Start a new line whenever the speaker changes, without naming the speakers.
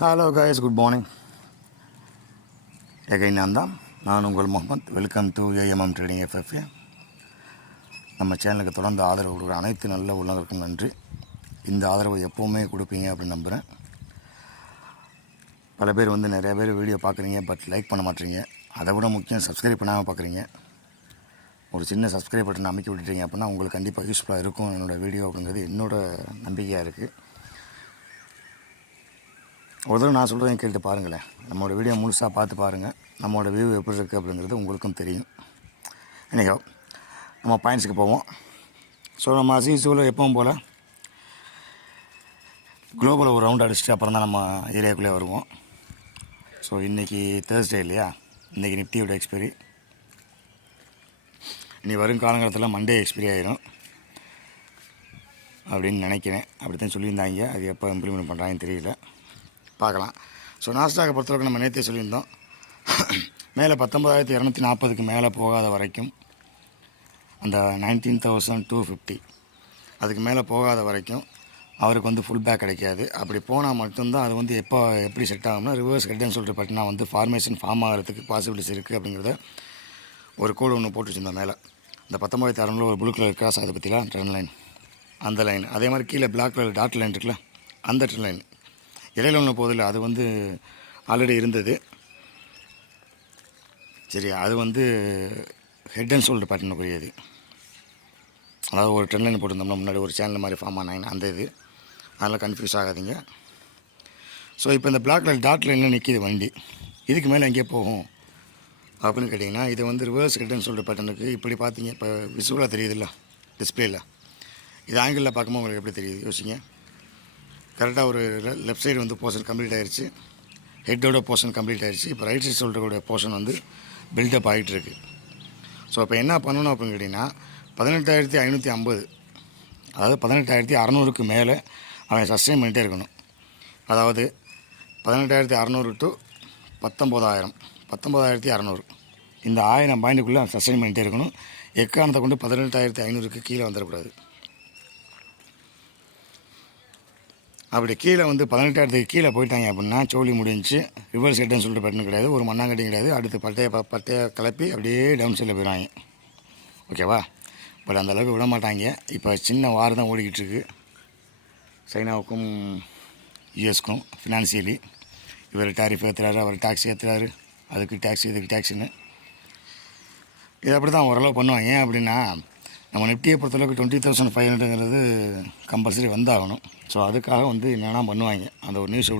Hello guys good morning எகை நான் தான் நான் உங்கள் Muhammad. Welcome to AMM trading FFA நம்ம சேனலுக்கு தொடர்ந்து ஆதரவு கொடுக்குற அனைத்து நல்ல உள்ளவர்களுக்கும் நன்றி. இந்த ஆதரவை எப்போவுமே கொடுப்பீங்க அப்படின்னு நம்புகிறேன் பல பேர் வந்து நிறைய பேர் வீடியோ பார்க்குறீங்க பட் லைக் பண்ண மாட்டீங்க. அதை விட முக்கியம் சப்ஸ்கிரைப் பண்ணாமல் பார்க்குறீங்க. ஒரு சின்ன சப்ஸ்கிரைப் பட்டன் அமைக்க விட்டுட்டீங்க அப்படின்னா உங்களுக்கு கண்டிப்பாக யூஸ்ஃபுல்லாக இருக்கும். என்னோடய வீடியோ அப்படிங்கிறது என்னோடய நம்பிக்கையாக இருக்குது ஒரு தடவை நான் சொல்கிறதையும் கேட்டு பாருங்களேன். நம்மளோட வீடியோ முழுசாக பார்த்து பாருங்கள் நம்மளோட வியூ எப்படி இருக்குது அப்படிங்கிறது உங்களுக்கும் தெரியும். இன்றைக்கோ நம்ம பாயிண்ட்ஸுக்கு போவோம். ஸோ நம்ம அசீசூவில் எப்பவும் போல் குளோபல் ஒரு ரவுண்ட் அடிச்சுட்டு அப்புறம் தான் நம்ம ஏரியாக்குள்ளே வருவோம். ஸோ இன்றைக்கி தேர்ஸ்டே இல்லையா? இன்றைக்கி நிஃப்டியோட எக்ஸ்பைரி இனி வரும் காலங்காலத்தில் மண்டே எக்ஸ்பைரி ஆகிரும் அப்படின்னு நினைக்கிறேன். அப்படி தான் சொல்லியிருந்தாங்க. அது எப்போ இம்ப்ளிமெண்ட் பண்ணுறாங்கன்னு தெரியல. பார்க்கலாம். ஸோ நாஸ்டாக்கை பொறுத்தளவுக்கு நம்ம நேற்றே சொல்லியிருந்தோம். மேலே பத்தொம்பதாயிரத்தி இரநூத்தி நாற்பதுக்கு மேலே போகாத வரைக்கும் அந்த நைன்டீன் தௌசண்ட் டூ ஃபிஃப்டி அதுக்கு மேலே போகாத வரைக்கும் அவருக்கு வந்து ஃபுல் பேக் கிடைக்காது. அப்படி போனால் மட்டும்தான் அது வந்து எப்போ எப்படி செட் ஆகும்னா ரிவர்ஸ் ஹெட்னு சொல்லிட்டு பார்த்தீங்கன்னா வந்து ஃபார்மேஷன் ஃபார்ம் ஆகிறதுக்கு பாசிபிலிட்டிஸ் இருக்குது அப்படிங்கிறத ஒரு கோடு ஒன்று போட்டு வச்சுருந்தோம் மேலே. இந்த பத்தொம்பதாயிரத்தி அறநூறு ஒரு ப்ளூ கலர் கிராஸ் அதை பற்றிலாம் ட்ரெண்ட் லைன் அந்த லைன் அதே மாதிரி கீழே பிளாக் கலர் டாட் லைன் இருக்குல்ல? அந்த ட்ரெண்ட் லைன் இடையில ஒன்று போதில்லை அது வந்து ஆல்ரெடி இருந்தது. சரி அது வந்து ஹெட் அண்ட் ஷோல்டர் பேட்டர்னுக்குரியது அதாவது ஒரு ட்ரெண்ட் லைன் போட்டிருந்தோம்னா முன்னாடி ஒரு சேனல் மாதிரி ஃபார்ம் ஆனாங்க அந்த இது. அதெல்லாம் கன்ஃபியூஸ் ஆகாதீங்க. ஸோ இப்போ இந்த பிளாக் லைன் டாட் லைனில் நிற்கிது வண்டி. இதுக்கு மேலே எங்கே போகும். அப்படின்னு கேட்டிங்கன்னா இது வந்து ரிவர்ஸ் ஹெட் அண்ட் ஷோல்டர் பேட்டர்னுக்கு இப்படி பார்த்தீங்க இப்போ விசுவலாக தெரியுதுல்ல டிஸ்பிளேயில் இது ஆங்கிளில் பார்க்கும்போது உங்களுக்கு எப்படி தெரியுது? யோசிங்க. கரெக்டாக ஒரு லெஃப்ட் சைடு வந்து போர்ஷன் கம்ப்ளீட் ஆயிடுச்சு ஹெட்டோட போர்ஷன் கம்ப்ளீட் ஆயிடுச்சு இப்போ ரைட் சைடு ஷோல்டரோட போர்ஷன் வந்து பில்டப் ஆகிட்டு இருக்கு ஸோ இப்போ என்ன பண்ணணும் அப்படின்னு கேட்டிங்கன்னா பதினெட்டாயிரத்தி ஐநூற்றி ஐம்பது அதாவது பதினெட்டாயிரத்தி அறநூறுக்கு மேலே அவன் சஸ்டைன் பண்ணிகிட்டே இருக்கணும். அதாவது பதினெட்டாயிரத்தி அறநூறு டு பத்தொம்போதாயிரம் பத்தொம்போதாயிரத்தி அறநூறு. இந்த ஆயிரம் பாயிண்ட்டுக்குள்ளே சஸ்டைன் பண்ணிகிட்டே இருக்கணும். எக்காரணத்தை கொண்டு பதினெட்டாயிரத்தி ஐநூறுக்கு கீழே வந்துடக்கூடாது அப்படி கீழே வந்து பதினெட்டாயிரத்துக்கு கீழே போயிட்டாங்க அப்படின்னா சோழி முடிஞ்சு ரிவர்ஸ் ஹெட்னு சொல்லிட்டு பட்டன் கிடையாது ஒரு மண்ணாங்கட்டி கிடையாது. அடுத்து பட்டைய ப- பட்டையை கிளப்பி அப்படியே டவுன் சைடில் போயிடுவாங்க. ஓகேவா பட் அந்தளவுக்கு விட மாட்டாங்க. இப்போ சின்ன வார் தான் ஓடிக்கிட்டு இருக்குது சைனாவுக்கும் யூஎஸ்க்கும் ஃபினான்சியலி இவர் டாரிஃப் ஏற்றுறாரு அவர் டேக்ஸ் ஏற்றுறாரு அதுக்கு டேக்ஸ் இதுக்கு டேக்ஸுன்னு இது அப்படி தான் ஓரளவு பண்ணுவாங்க. ஏன் அப்படின்னா நம்ம நிஃப்டியை பொறுத்தளவுக்கு டுவெண்ட்டி தௌசண்ட் ஃபைவ் ஹண்ட்ரட்ங்கிறது கம்பல்சரி வந்தாகணும். ஸோ அதுக்காக வந்து என்னென்னா பண்ணுவாங்க. அந்த ஒரு நியூஸ் விடு